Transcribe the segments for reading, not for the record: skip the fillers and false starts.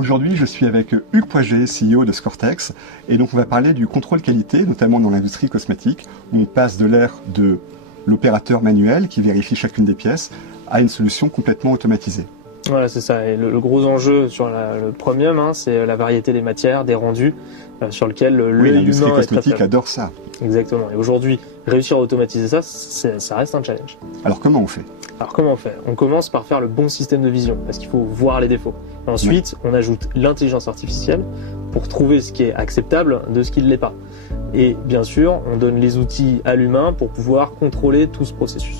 Aujourd'hui, je suis avec Hugues Poiget, CEO de Scortex, et donc on va parler du contrôle qualité, notamment dans l'industrie cosmétique, où on passe de l'ère de l'opérateur manuel qui vérifie chacune des pièces à une solution complètement automatisée. Voilà, c'est ça. Et le gros enjeu sur le premium, c'est la variété des matières, des rendus, sur lequel l'œil l'industrie humain est très cosmétique faible. adore ça. Exactement. Et aujourd'hui, réussir à automatiser ça, ça reste un challenge. Alors comment on fait? Alors comment on fait? On commence par faire le bon système de vision, parce qu'il faut voir les défauts. Ensuite, on ajoute l'intelligence artificielle pour trouver ce qui est acceptable de ce qui ne l'est pas. Et bien sûr, on donne les outils à l'humain pour pouvoir contrôler tout ce processus.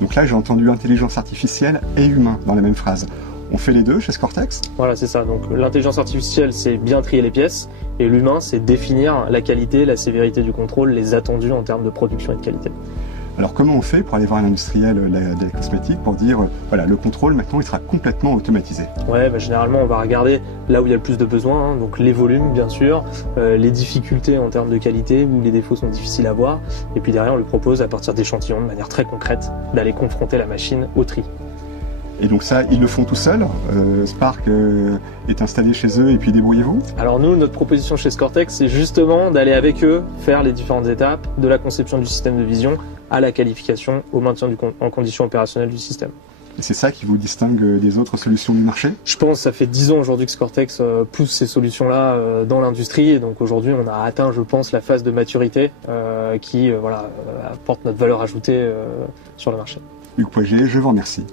Donc là, j'ai entendu intelligence artificielle et humain dans la même phrase. On fait les deux chez Scortex? Voilà, c'est ça. Donc l'intelligence artificielle, c'est bien trier les pièces, et l'humain, c'est définir la qualité, la sévérité du contrôle, les attendus en termes de production et de qualité. Alors comment on fait pour aller voir un industriel des cosmétiques pour dire, voilà, le contrôle maintenant il sera complètement automatisé? Ouais, généralement on va regarder là où il y a le plus de besoins, donc les volumes bien sûr, les difficultés en termes de qualité, où les défauts sont difficiles à voir, et puis derrière on lui propose à partir d'échantillons de manière très concrète d'aller confronter la machine au tri. Et donc ça, ils le font tout seuls? Spark est installé chez eux et puis débrouillez-vous? Alors nous, notre proposition chez Scortex, c'est justement d'aller avec eux faire les différentes étapes de la conception du système de vision à la qualification, au maintien en condition opérationnelle du système. Et c'est ça qui vous distingue des autres solutions du marché? Je pense que ça fait 10 ans aujourd'hui que Scortex pousse ces solutions-là dans l'industrie, et donc aujourd'hui on a atteint, je pense, la phase de maturité qui apporte notre valeur ajoutée sur le marché. Hugues Poiget, je vous remercie.